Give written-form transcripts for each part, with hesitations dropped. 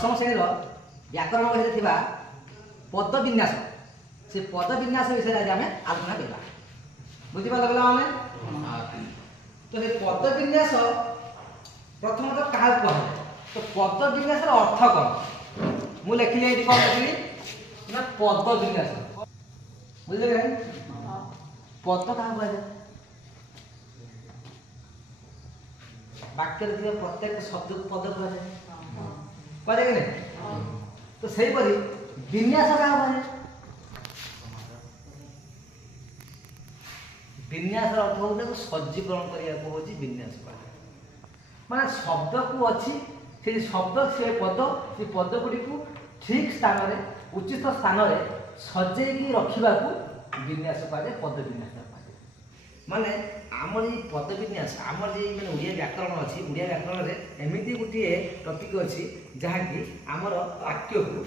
दशम श्रेणी व्याकरण बही थिबा पद विन्यास से पद विन्यास विषय आज आम आलोचना करवा बुझीपार पे तो से पद विन्यास प्रथम तो क्या कह तो पद विन्यास अर्थ कौन मु लिखिली ये कौन लिखिली ना पद विन्यास बुझे पद क्या कह वाक्य प्रत्येक शब्द को पद कह कि नहीं तो सही परी विन्यास क्या कह विन्यास अर्थ होता है सज्जीकरण करने को विन्यास माने शब्द को अच्छी से शब्द से पद गुड़ी को ठीक स्थान में उचित स्थान में सजेकी रखा विन्यास कहुए पद विन्यास माने आमर ये पद विन्यास आमर जो मैंने ओडिया व्याकरण अच्छी ओडिया व्याकरण में एमती गोटे टपिक अच्छी जहाँकि आमर वाक्य को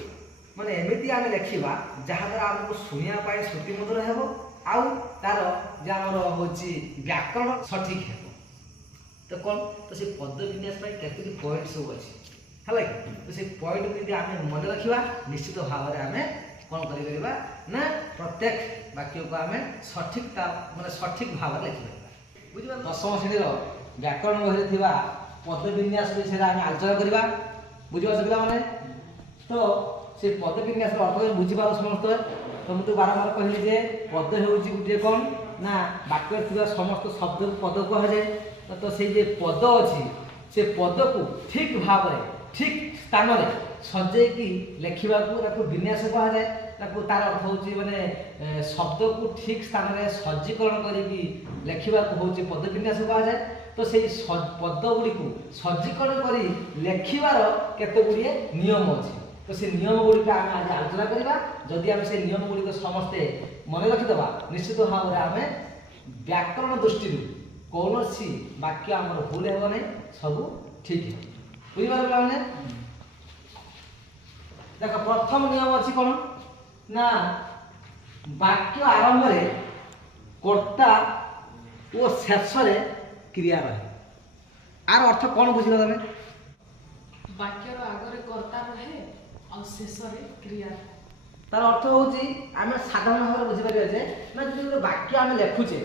माने एमती आम लिखा जहाँद्वारा आमको शुणा श्रुति मधुर हो आउ तार जमर हूँ व्याकरण सठिक है तो कौन तो से पद विन्यास केतोटी पॉइंट सब अच्छी है तो से पॉइंट को आम मन रखा निश्चित भाव में आम कौन कर ना प्रत्येक वाक्य को आम सठिकता माने सठिक भाव में लिखिपर बुझे दशम श्रेणी व्याकरण बही थी पद विन्यास विषय आम आलोचना करवा बुझे पे तो से पद विन्यास अर्थ बुझीपार समस्त तो मुझे बारंबार कहली जे पद हूँ गोटे कौन ना वाक्य थी समस्त शब्द को पद कहुए तो से पद अच्छी से पद को ठीक भाव में ठीक स्थान में सजेकी लिखा विन्यास कहुए तार अर्थ हूँ माने शब्द को ठीक स्थान में सज्जीकरण करके लिखा हूँ पद विन्यास कहुए तो से पद गुड़ी को सज्जीकरण कर लिखार केते गुड़िए नियम अच्छी तो से नियम गुड़िक आम आज आलोचना करवा जदि आम से नियम गुड़िक समस्ते मन रखिदबा निश्चित भाव में आम व्याकरण दृष्टि कौन सी वाक्य आम भूल हो नहीं सब ठीक है बुझीपार पे देख प्रथम नियम अच्छी कौन ना वाक्य आरंभ में कर्ता और शेष क्रिया रहे आर अर्थ कौन बुझल तुम वाक्यर आगे कर्ता रहे और शेष क्रिया तार अर्थ हूँ आम साधारण भाव में बुझीपर जे ना जो वाक्य आम लिखुचे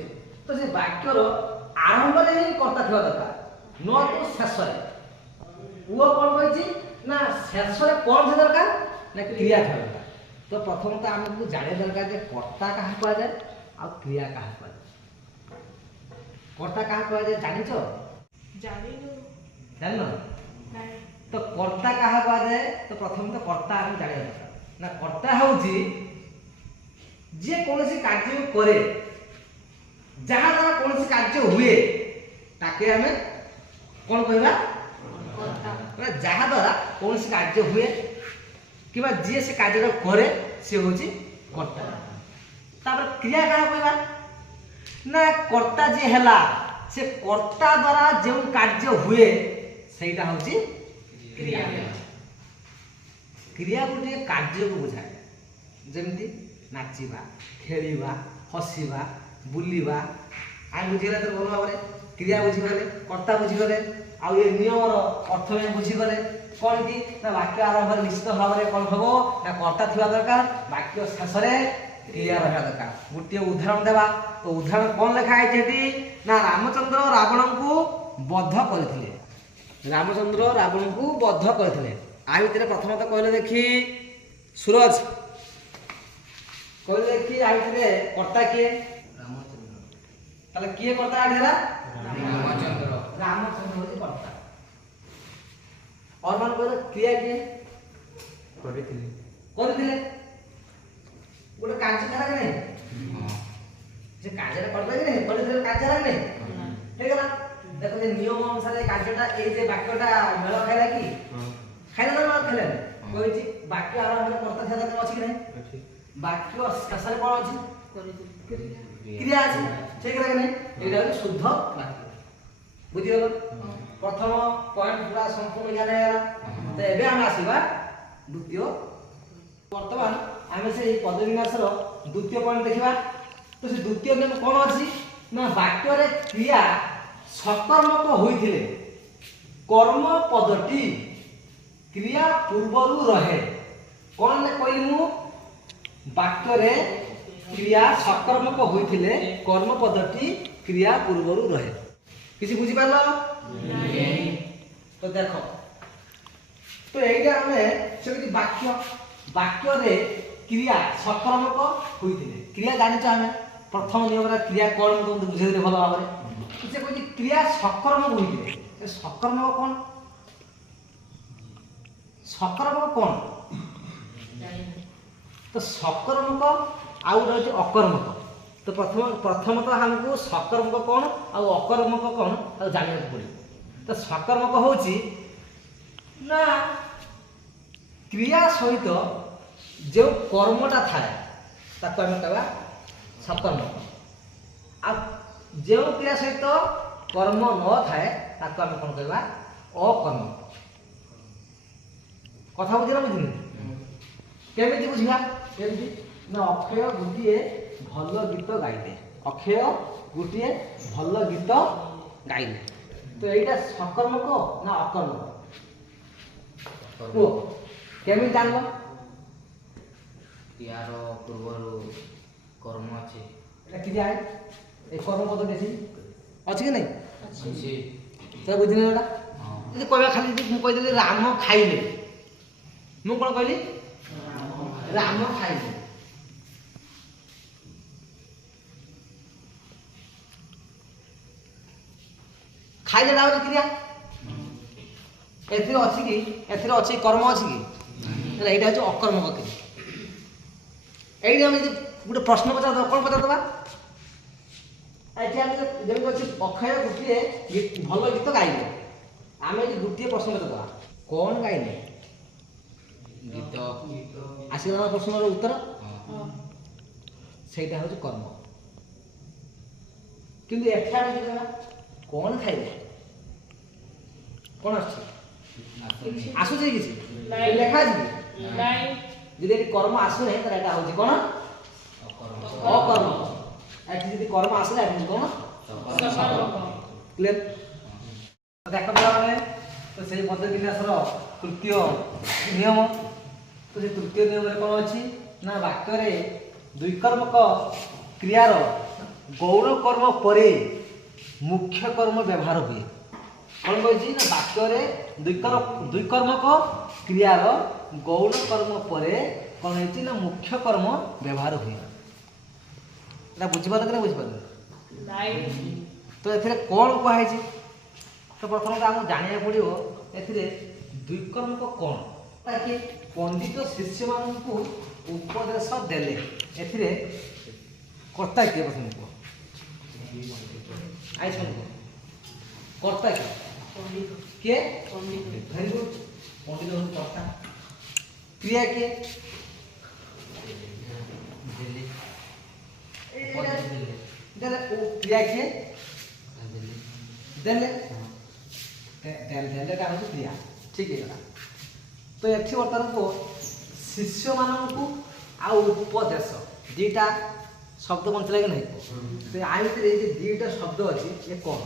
तो से वाक्यर आरंभ में ही कर्ता थी दरकार न तो शेष वो कौन कही ना शेष कौन थी दरकार ना क्रिया थी दरकार तो प्रथम तो आमको जाने दरकार जे कर्ता क्या कहुए आ क्रिया क्या कहुए कर्ता क्या कहुए जानिच जान तो कर्ता क्या कहुए तो प्रथम तो कर्ता आम जाना दरकार ना कर्ता हूँ जी कौन कार्य करे जहाँ द्वारा कौन कार्य हुए ताके आम कौन कहवा जहाँ द्वारा कौन कार्य हुए कि जी से कार्य करे सी हूँ कर्ता तापर क्रिया क्या कहवा ना कर्ता जी है से कर्ता द्वारा जो कार्य हुए सहीटा हूँ क्रिया क्रिया गोटे कार्य को बुझाए जमी नाचवा खेलवा हसवा बुलवा आम बुझीगले तो भल भाव में क्रिया बुझीगले कर्ता बुझीगले आउ ये नियम अर्थ में बुझीगले कौन कि ना वाक्य आरंभ निश्चित भाव में कौन हम ना कर्ता थी दरकार वाक्य शेष क्रिया रहा दरकार गोटे उदाहरण देवा तो उदाहरण कौन लिखाई ना रामचंद्र रावण को बद्ध करते रामचंद्र रावण को बद्ध करते आ भितर प्रथम तो कहले देखी सूरज कहले देखी आ भितर कर्ता किए रामचंद्र किए कर्ता आठेला रामचंद्र रामचंद्र होती कर्ता और मान कहले क्रिया किए करथिले गोटे कार्य करा कि नहीं जे कार्य करता कि नहीं करथिले कार्य करा नहीं हे गला देखो जे नियम अनुसार कार्यटा ए जे वाक्यटा मेल खाइला कि खाइला ना खाइला कहि वाक्य आरंभ में कर्ता था तो अछि कि नहीं वाक्य शेष रे कोन अछि क्रिया अछि ठीक है कि नहीं एटा शुद्ध वाक्य बुझि गलो प्रथम पॉइंट पूरा संपूर्ण ज्ञान हैला तो एबे हम आसीबा द्वितीय वर्तमान आमे से पद विन्यासर द्वितीय पॉइंट देखिबा तो से द्वितीय नियम कोन अछि ना वाक्य रे क्रिया सकर्मक होइथिले कर्म पदटी क्रिया पूर्वरु रहे कौन कहली मु वाक्य रे क्रिया सकर्मक होइथिले कर्म पदटी क्रिया पूर्वरु रहे किसी बुझी पालो तो देखो तो एइटा हमें सेमिति वाक्य रे क्रिया सकर्मक होइथिले क्रिया जानि छ हमें प्रथम नियम रा क्रिया कोन तुम बुझे दे भलो भाबरे से कहछि क्रिया सकर्मक होइथिले सकर्मक कोन सकर्मक कोन तो सकर्मक आउ रही अकर्मक तो प्रथम तो हमको सकर्मक कौन आ अकर्मक कौन आ जाना पड़े तो सकर्मक होची ना क्रिया सहित जो कर्मटा थाए ताको हम कहबा सकर्मक आ जो क्रिया सहित कर्म न थाए ताको हम कोन कहबा अकर्मक कथा बुझिला बुझिनी केमिति बुझिला केमिति ना अक्षय गुटिए भल गीत गाइले अक्षय गुटिए भल गीत गाइले तो एटा सकर्मक ना अकर्मक ओ केमिति जानलो यार पूर्वरु कर्म अछि एटा कि जाय ए कर्म पद देसी अछि कि नै अछि त बुझिने एटा जे कहबा खाली मु कहि देली राम खाइले मु कोन कहली राम खाइले खाइले राम क्रिया एथिरे अछि कि एथिरे अछि कर्म अछि कि एटा हচ্ছে अकर्मक क्रिया एइडी हम गोटे प्रश्न पचार दबा कोन पचार दबा एठी हम जेमि अछि अक्षय गुटिए भल गीत गाइले आमे एठी गुटिए प्रश्न पचार दबा कोन गाइले गीत आसीला प्रश्नर उत्तर सेटा हচ্ছে कर्म किंतु एठा कौन खाइले कौन आसुचे किसी लेखा जी यदि कर्म आसु नहीं तो एटा होची कौन अकर्म एठी यदि कर्म आसले एठी कौन क्लियर देखो माने तो सेही पद्धति विन्यासर तृतीय नियम तो से तृतीय नियम रे कौन अछि ना वाक्य रे द्विकर्मक क्रियार गौण कर्म परे मुख्य कर्म व्यवहार हुए कौन कही ना वाक्य रे द्विकर्मक क्रियार गौण कर्म परे कौन है ना मुख्य कर्म व्यवहार हुए ना बुझिपार कि ना बुझिपार तो एथिरे कौन कहे तो प्रथम आम जाना पड़ो एथिरे द्विकर्मक कौन ताकि पंडित शिष्य मानू उपदेश देले एथिरे कर्ता किए प्रथम कह आई सुन कर्ता किए वेरी गुड पंडित हूँ कर्ता क्रिया किए क्रिया किए देले का हूँ क्रिया ठीक है तो ये बर्तमान को शिष्य मानू आ उपदेश दीटा शब्द बंचला कि नहीं तो आ भितर ये दीटा शब्द अच्छी ये कौन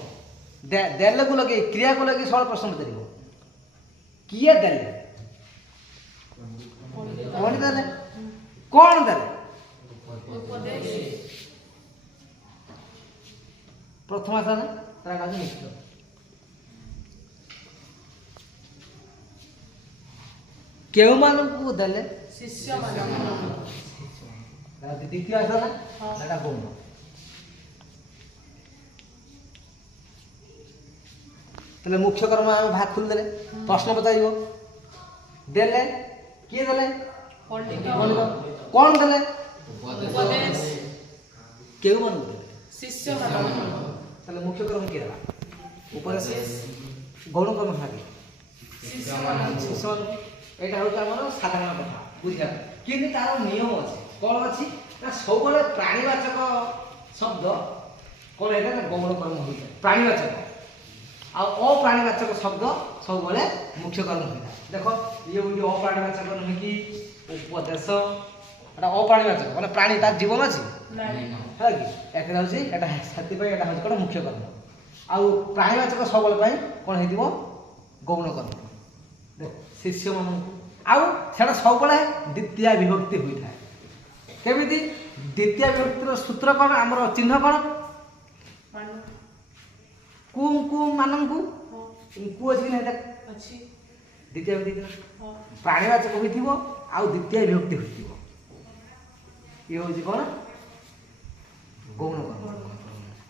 देले को लगे क्रिया को लगे सरल प्रश्न पचार किए देले कौन देले कौन देले प्रथम आसा ना तार निश्चय केउ मानू देले शिष्य द्वितीय आसा ना गौण तेल मुख्य कर्म आम भाग खुली देले प्रश्न पचार देले किए देले कौन देले उपदेश केउ मानू देले शिष्य तेल मुख्य कर्म किए देला उपदेश गौण कर्म भागे शिष्य एटा हूँ आम साधारण कथा बुझा कि तार नियम अच्छे कौन अच्छी ना सब प्राणीवाचक शब्द कौन है ना गौण कर्म हो प्राणीवाचक आ अप्राणीवाचक शब्द सब मुख्य कर्म होता देख ये गोटे अप्राणीवाचक नुहे कि उपदेश एटा अप्राणीवाचक मैंने प्राणी तार जीवन अच्छी है कि एक हूँ कौन मुख्य कर्म आउ प्राणीवाचक सब कौन हो गौण कर्म ଶିଷ୍ୟ ମାନଙ୍କୁ ଆଉ ସେଟା ସବୁବେଳେ ଦ୍ୱିତୀୟ ବିଭକ୍ତି ହୋଇଥାଏ। କେମିତି ଦ୍ୱିତୀୟ ବିଭକ୍ତିର ସୂତ୍ର କ'ଣ ଆମର ଚିହ୍ନ କ'ଣ ମାନ କୁ କୁ ମାନଙ୍କୁ ହଁ କୁ ଅଛି କି ନାହିଁ ତାକୁ ଅଛି ଦ୍ୱିତୀୟ ବିଭକ୍ତି ହଁ ପ୍ରାଣୀବାଚକ ହୋଇଥିବ ଆଉ ଦ୍ୱିତୀୟ ବିଭକ୍ତି ହୋଇଥିବ। ଇଏ ହେଉଛି କ'ଣ ଗୌଣ କର୍ମ।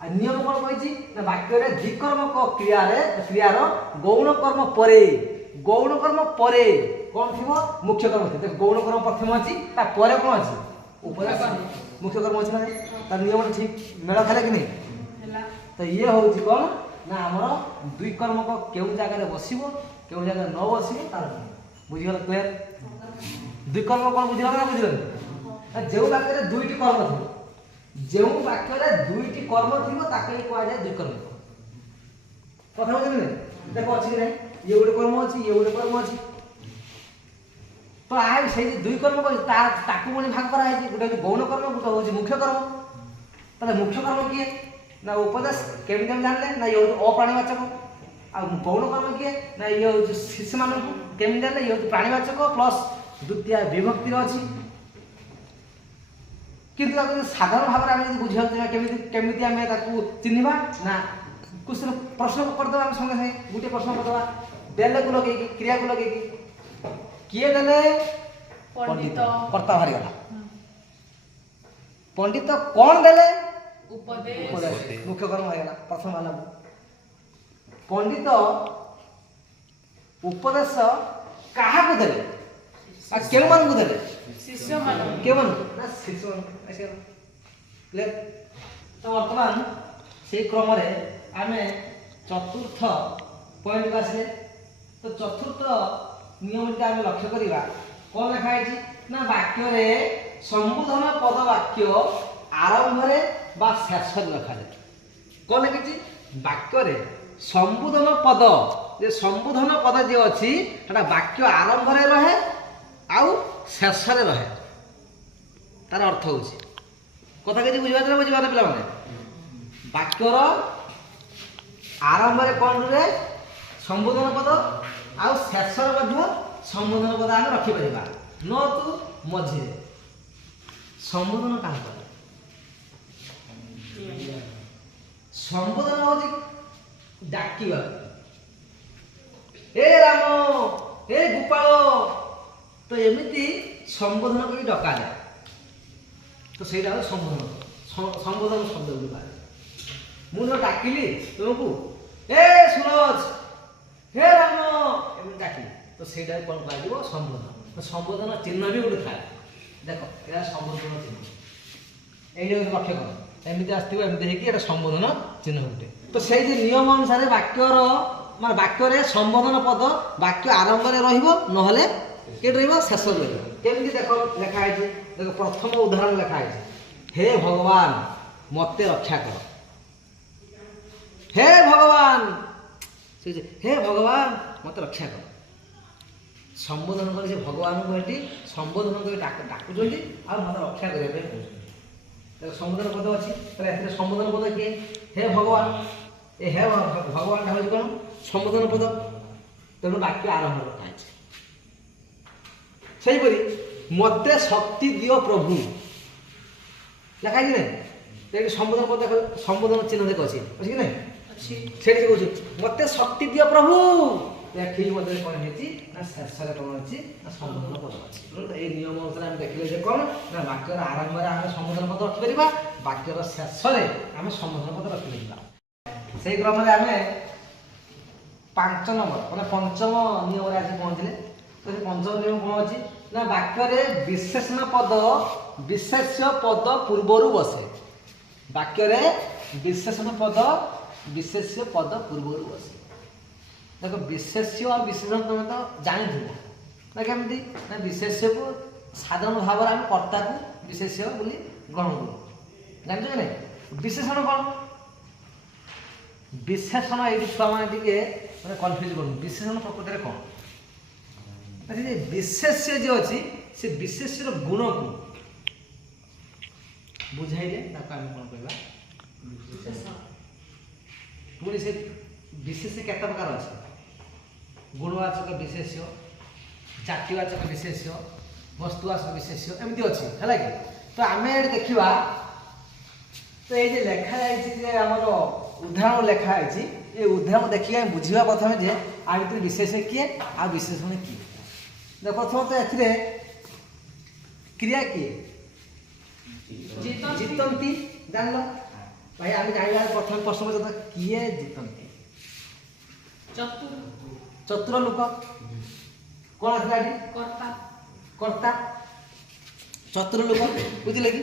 ଆଉ ନିୟମ କ'ଣ କହିଛି ନା ବାକ୍ୟରେ ଦ୍ୱିକର୍ମକ କ୍ରିୟାର ଗୌଣ କର୍ମ ପରେ କ'ଣ ଥିବ ମୁଖ୍ୟ କର୍ମ ଥିବ। ଗୌଣ କର୍ମ ପ୍ରଥମ ଅଛି ତା ପରେ କ'ଣ ଅଛି ଉପଦେଶ ମୁଖ୍ୟ କର୍ମ ଅଛି ମାନେ ତାର ନିୟମଟା ଠିକ ମେଳ ଖାଇଲା କି ନାହିଁ। ହେଲା ତ ଇଏ ହେଉଛି କ'ଣ ନା ଆମର ଦ୍ୱିକର୍ମକ କେଉଁ ଜାଗାରେ ବସିବ କେଉଁ ଜାଗାରେ ନ ବସିବ ତାର ବୁଝିଗଲା କ୍ଲିୟର। ଦ୍ୱିକର୍ମ କ'ଣ ବୁଝିଗଲା ନା ବୁଝିଗଲା ଯେଉଁ ବାକ୍ୟରେ ଦୁଇଟି କର୍ମ ଥିବ ତାକୁ ହିଁ କୁହାଯାଏ ଦ୍ୱିକର୍ମ। କଥା ବୁଝିଲେ ଦେଖ ଅଛି କି ନାହିଁ ଇଏ ଗୋଟେ କର୍ମ ଅଛି ଇଏ ଗୋଟେ କର୍ମ ଅଛି ତ ସେଇ ଦୁଇ କର୍ମ କହିଛି ତାକୁ ପୁଣି ଭାଗ କରାହେଇଛି ଗୋଟେ ହେଉଛି ଗୌଣ କର୍ମ ଗୋଟେ ହେଉଛି ମୁଖ୍ୟ କର୍ମ। ତାହେଲେ ମୁଖ୍ୟ କର୍ମ କିଏ ନା ଉପଦେଶ କେମିତି ଆମେ ଜାଣିଲେ ନା ଇଏ ହେଉଛି ଅପ୍ରାଣୀବାଚକ ଆଉ ଗୌଣ କର୍ମ କିଏ ନା ଇଏ ହେଉଛି ଶିଶୁମାନଙ୍କୁ କେମିତି ଜାଣିଲେ ଇଏ ହେଉଛି ପ୍ରାଣୀବାଚକ ପ୍ଲସ୍ ଦ୍ୱିତୀୟ ବିଭକ୍ତିର ଅଛି। କିନ୍ତୁ ତାକୁ ସାଧାରଣ ଭାବରେ ଆମେ ଯଦି ବୁଝିବାକୁ ଚାହିଁବା କେମିତି ଆମେ ତାକୁ ଚିହ୍ନିବା ନା ପ୍ରଶ୍ନ କରିଦେବା ଆମେ ସଙ୍ଗେ ସାଙ୍ଗେ ଗୋଟିଏ ପ୍ରଶ୍ନ କରିଦେବା ଦେଲେକୁ ଲଗେଇକି କ୍ରିୟାକୁ ଲଗେଇକି କିଏ ଦେଲେ ପଣ୍ଡିତ କର୍ତ୍ତା ବାହାରିଗଲା। ପଣ୍ଡିତ କ'ଣ ଦେଲେ ଉପଦେଶ ମୁଖ୍ୟ କର୍ମ ହେଇଗଲା ପ୍ରଥମ ବାହାରିଲା। ପଣ୍ଡିତ ଉପଦେଶ କାହାକୁ ଦେଲେ ଆଉ କେଉଁମାନଙ୍କୁ ଦେଲେ ଶିଷ୍ୟମାନଙ୍କୁ କେଉଁମାନଙ୍କୁ ନା ଶିଶୁମାନଙ୍କୁ ଆସିଗଲା। ତ ବର୍ତ୍ତମାନ ସେଇ କ୍ରମରେ ଆମେ ଚତୁର୍ଥ ପଏଣ୍ଟକୁ ଆସିଲେ। ତ ଚତୁର୍ଥ ନିୟମଟି ଆମେ ଲକ୍ଷ୍ୟ କରିବା କ'ଣ ଲେଖା ହେଇଛି ନା ବାକ୍ୟରେ ସମ୍ବୋଧନ ପଦ ବାକ୍ୟ ଆରମ୍ଭରେ ବା ଶେଷରେ ଲେଖାଯାଏ। କ'ଣ ଲେଖିଛି ବାକ୍ୟରେ ସମ୍ବୋଧନ ପଦ ଯିଏ ଅଛି ସେଟା ବାକ୍ୟ ଆରମ୍ଭରେ ରହେ ଆଉ ଶେଷରେ ରହେ। ତାର ଅର୍ଥ ହେଉଛି କଥା କିଛି ବୁଝିପାରୁଛ ପିଲାମାନେ ବାକ୍ୟର ଆରମ୍ଭରେ କ'ଣ ରୁହେ ସମ୍ବୋଧନ ପଦ ଆଉ ଶେଷରେ ମଧ୍ୟ ସମ୍ବୋଧନ ପଦ ଆମେ ରଖିପାରିବା ନତୁ ମଝିରେ ସମ୍ବୋଧନ କାହାକୁ କରେ ସମ୍ବୋଧନ ହେଉଛି ଡାକିବା ଏ ରାମ ଏ ଗୋପାଳ ତ ଏମିତି ସମ୍ବୋଧନ କରି ଡକାଯାଏ। ତ ସେଇଟା ହେଉଛି ସମ୍ବୋଧନ ଶବ୍ଦ ବୋଲି କୁହାଯାଏ। ମୁଁ ତ ଡାକିଲି ତୁମକୁ ଏ ସୁରଜ ହେ ରାମ ଏମିତି ଡାକିଲି ତ ସେଇଟା କ'ଣ କୁହାଯିବ ସମ୍ବୋଧନ। ସମ୍ବୋଧନ ଚିହ୍ନ ବି ଗୋଟେ ଥାଏ ଦେଖ ଏଇଟା ସମ୍ବୋଧନ ଚିହ୍ନ ଏଇଟା ଗୋଟେ ଲକ୍ଷ୍ୟ କର ଏମିତି ଆସିଥିବ ଏମିତି ହେଇକି ଏଇଟା ସମ୍ବୋଧନ ଚିହ୍ନ ଗୋଟେ। ତ ସେଇ ଯେ ନିୟମ ଅନୁସାରେ ବାକ୍ୟରେ ସମ୍ବୋଧନ ପଦ ବାକ୍ୟ ଆରମ୍ଭରେ ରହିବ ନହେଲେ କେଉଁଠି ରହିବ ଶେଷରେ ରହିବ। କେମିତି ଦେଖ ଲେଖା ହେଇଛି ଦେଖ ପ୍ରଥମ ଉଦାହରଣ ଲେଖା ହେଇଛି ହେ ଭଗବାନ ମୋତେ ରକ୍ଷା କର। ହେ ଭଗବାନ ହେ ଭଗବାନ ମୋତେ ରକ୍ଷା କର ସମ୍ବୋଧନ କରି ସେ ଭଗବାନଙ୍କୁ ଏଠି ସମ୍ବୋଧନ କରି ଡାକୁଛନ୍ତି ଆଉ ମୋତେ ରକ୍ଷା କରିବା ପାଇଁ କହୁଛନ୍ତି। ସମ୍ବୋଧନ ପଦ ଅଛି ତାହେଲେ ଏଥିରେ ସମ୍ବୋଧନ ପଦ କିଏ ହେ ଭଗବାନ ଏ ହେ ଭଗବାନଟା ହେଉଛି କ'ଣ ସମ୍ବୋଧନ ପଦ ତେଣୁ ବାକ୍ୟ ଆରମ୍ଭ ରଖାଯାଇଛି। ସେହିପରି ମୋତେ ଶକ୍ତି ଦିଅ ପ୍ରଭୁ ଲେଖା ହେଇଛି ନାହିଁ ଏଠି ସମ୍ବୋଧନ ପଦ ସମ୍ବୋଧନ ଚିହ୍ନ ଦେଖ ଅଛି କି ନାହିଁ ସେଠି କହୁଛୁ ମୋତେ ଶକ୍ତି ଦିଅ ପ୍ରଭୁ ଠିକ ମଧ୍ୟ କ'ଣ ହେଇଛି ନା ଶେଷରେ କ'ଣ ଅଛି ନା ସମ୍ବୋଧନ ପଦ ଅଛି। ଏଇ ନିୟମ ଅନୁସାରେ ଆମେ ଦେଖିଲେ ଯେ କ'ଣ ନା ବାକ୍ୟର ଆରମ୍ଭରେ ଆମେ ସମ୍ବୋଧନ ପଦ ରଖିପାରିବା ବାକ୍ୟର ଶେଷରେ ଆମେ ସମ୍ବୋଧନ ପଦ ରଖିପାରିବା। ସେଇ କ୍ରମରେ ଆମେ 5 ନମ୍ବର ମାନେ ପଞ୍ଚମ ନିୟମରେ ଆସି ପହଞ୍ଚିଲେ। ତ ସେ ପଞ୍ଚମ ନିୟମ କ'ଣ ଅଛି ନା ବାକ୍ୟରେ ବିଶେଷଣ ପଦ ପୂର୍ବରୁ ବସେ। ବାକ୍ୟରେ ବିଶେଷଣ ପଦ ପୂର୍ବରୁ ବସେ। ଦେଖ ବିଶେଷ୍ୟ ଆଉ ବିଶେଷଣ ତମେ ତ ଜାଣିଥିବ ନା କେମିତି ନା ବିଶେଷ୍ୟକୁ ସାଧାରଣ ଭାବରେ ଆମେ କର୍ତ୍ତାକୁ ବିଶେଷ୍ୟ ବୋଲି ଗ୍ରହଣ କରୁ ଜାଣିଛ କି ନାହିଁ। ବିଶେଷଣ କ'ଣ ବିଶେଷଣ ଏଇଠି ଛୁଆମାନେ ଟିକେ ମାନେ କନଫ୍ୟୁଜ୍ କରନ୍ତି ବିଶେଷଣ ପ୍ରକୃତରେ କ'ଣ ନା ସେ ବିଶେଷ୍ୟ ଯେ ଅଛି ସେ ବିଶେଷ୍ୟର ଗୁଣକୁ ବୁଝାଇଲେ ତାକୁ ଆମେ କ'ଣ କହିବା ପୁଣି ସେ ବିଶେଷ କେତେ ପ୍ରକାର ଅଛି ଗୁଣବାଚକ ବିଶେଷ୍ୟ, ଜାତିବାଚକ ବିଶେଷ୍ୟ, ବସ୍ତୁବାଚକ ବିଶେଷ୍ୟ ଏମିତି ଅଛି ହେଲା କି। ତ ଆମେ ଏଠି ଦେଖିବା ତ ଏଇ ଯେ ଲେଖା ଯାଇଛି ଯେ ଆମର ଉଦାହରଣ ଲେଖା ହେଇଛି ଏ ଉଦାହରଣ ଦେଖିକି ଆମେ ବୁଝିବା ପ୍ରଥମେ ଯେ ଆ ଭିତରେ ବିଶେଷ କିଏ ଆଉ ବିଶେଷଣ କିଏ। ପ୍ରଥମତଃ ଏଥିରେ କ୍ରିୟା କିଏ ଜିତନ୍ତି ଜାଣିଲ ଭାଇ ଆମେ ଜାଣିବା ପ୍ରଥମେ ପ୍ରଶ୍ନ କିଏ ଜିତନ୍ତି ଚତୁର ଚତୁର ଲୋକ କଣ ଆସିଲା ଏଠି କର୍ତ୍ତା କର୍ତ୍ତା ଚତୁର ଲୋକ ବୁଝିଲେ କି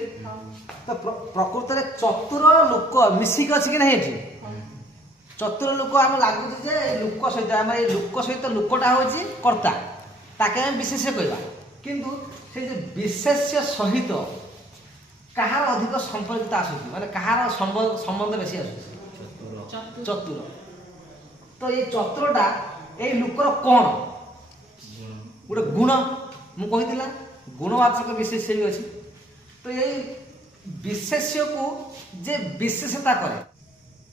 ତ ପ୍ରକୃତରେ ଚତୁର ଲୋକ ମିଶିକି ଅଛି କି ନାହିଁ ଏଠି ଚତୁର ଲୋକ ଆମେ ଲାଗୁଛି ଯେ ଲୋକ ସହିତ ଆମେ ଏଇ ଲୋକ ସହିତ ଲୋକଟା ହଉଛି କର୍ତ୍ତା ତାକେ ଆମେ ବିଶେଷ କହିବା କିନ୍ତୁ ସେ ଯେ ବିଶେଷ ସହିତ କାହାର ଅଧିକ ସମ୍ପର୍କିତ ଆସୁଛି ମାନେ କାହାର ସମ୍ବନ୍ଧ ବେଶୀ ଆସୁଛି ଚତୁର ତ ଏଇ ଚତୁରଟା ଏଇ ଲୋକର କଣ ଗୋଟେ ଗୁଣ ମୁଁ କହିଥିଲା ଗୁଣବାଚକ ବିଶେଷ ବି ଅଛି ତ ଏଇ ବିଶେଷ୍ୟକୁ ଯେ ବିଶେଷତା କରେ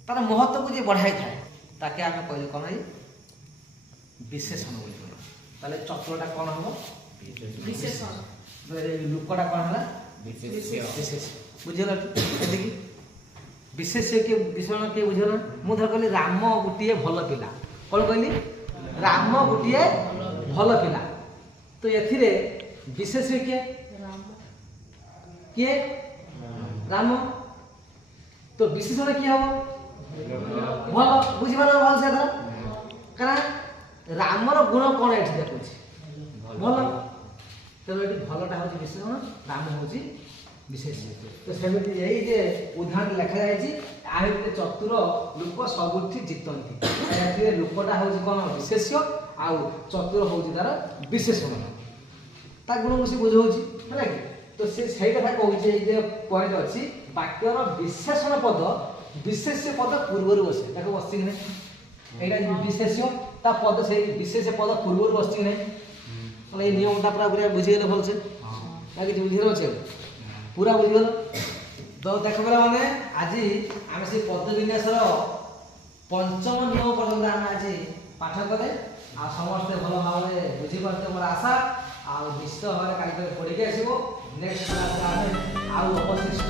ତାର ମହତ୍ଵକୁ ଯେ ବଢାଇଥାଏ ତାକେ ଆମେ କହିଲେ କଣ ଏଇ ବିଶେଷଣ ବୋଲି କହିବା ତାହେଲେ ଚତୁରଟା କଣ ହବ ବିଶେଷଣ ଲୋକଟା କଣ ହେଲା ବିଶେଷ ବୁଝିଗଲା ଏତିକି ବିଶେଷ କିଏ ବିଶେଷଣ କିଏ ବୁଝିଗଲା ମୁଁ ଧର କହିଲି ରାମ ଗୋଟିଏ ଭଲ ପିଲା କଣ କହିଲି ରାମ ଗୋଟିଏ ଭଲ ପିଲା ତ ଏଥିରେ ବିଶେଷ କିଏ କିଏ ରାମ ତ ବିଶେଷଣ କିଏ ହବ ଭଲ ବୁଝିପାରିଲ ଭଲ ସେ ଧର କାରଣ ରାମର ଗୁଣ କଣ ଏଠି ଦେଖୁଛି ଭଲ ତେଣୁ ଏଠି ଭଲଟା ହଉଛି ବିଶେଷଣ ରାମ ହଉଛି ବିଶେଷ ତ ସେମିତି ଏଇ ଯେ ଉଦାହରଣ ଲେଖାଯାଇଛି ଆ ଭିତରେ ଚତୁର ଲୋକ ସବୁଠି ଜିତନ୍ତି ଏଥିରେ ଲୋକଟା ହଉଛି କଣ ବିଶେଷ୍ୟ ଆଉ ଚତୁର ହଉଛି ତାର ବିଶେଷଣ ତା ଗୁଣକୁ ସେ ବୁଝଉଛି ହେଲା କି ତ ସେ ସେଇ କଥା କହୁଛି ଏଇ ଯେ ପଏଣ୍ଟ ଅଛି ବାକ୍ୟର ବିଶେଷଣ ପଦ ବିଶେଷ୍ୟ ପଦ ପୂର୍ବରୁ ବସେ ତାକୁ ବସିଛି କି ନାହିଁ ଏଇଟା ବିଶେଷ୍ୟ ତା ପଦ ସେଇ ବିଶେଷ ପଦ ପୂର୍ବରୁ ବସିଛି କି ନାହିଁ ଏଇ ନିୟମଟା ପୁରା ପୁରା ବୁଝିଗଲେ ଭଲସେ ନା କିଛି ବୁଝିଗଲେ ଅଛି ପୁରା ବୁଝିଗଲ ତ ଦେଖ ମାନେ ଆଜି ଆମେ ସେ ପଦ ବିନ୍ୟାସର ପଞ୍ଚମ ନିୟମ ପର୍ଯ୍ୟନ୍ତ ଆମେ ଆଜି ପାଠ କଲେ ଆଉ ସମସ୍ତେ ଭଲ ଭାବରେ ବୁଝିପାରୁଥିବେ ମୋର ଆଶା ଆଉ ନିଶ୍ଚିତ ଭାବରେ କାଲି ପଢ଼ିକି ଆସିବ ନେକ୍ସଟ କ୍ଲାସରେ ଆମେ ଆଉ ଅବଶିଷ୍ଟ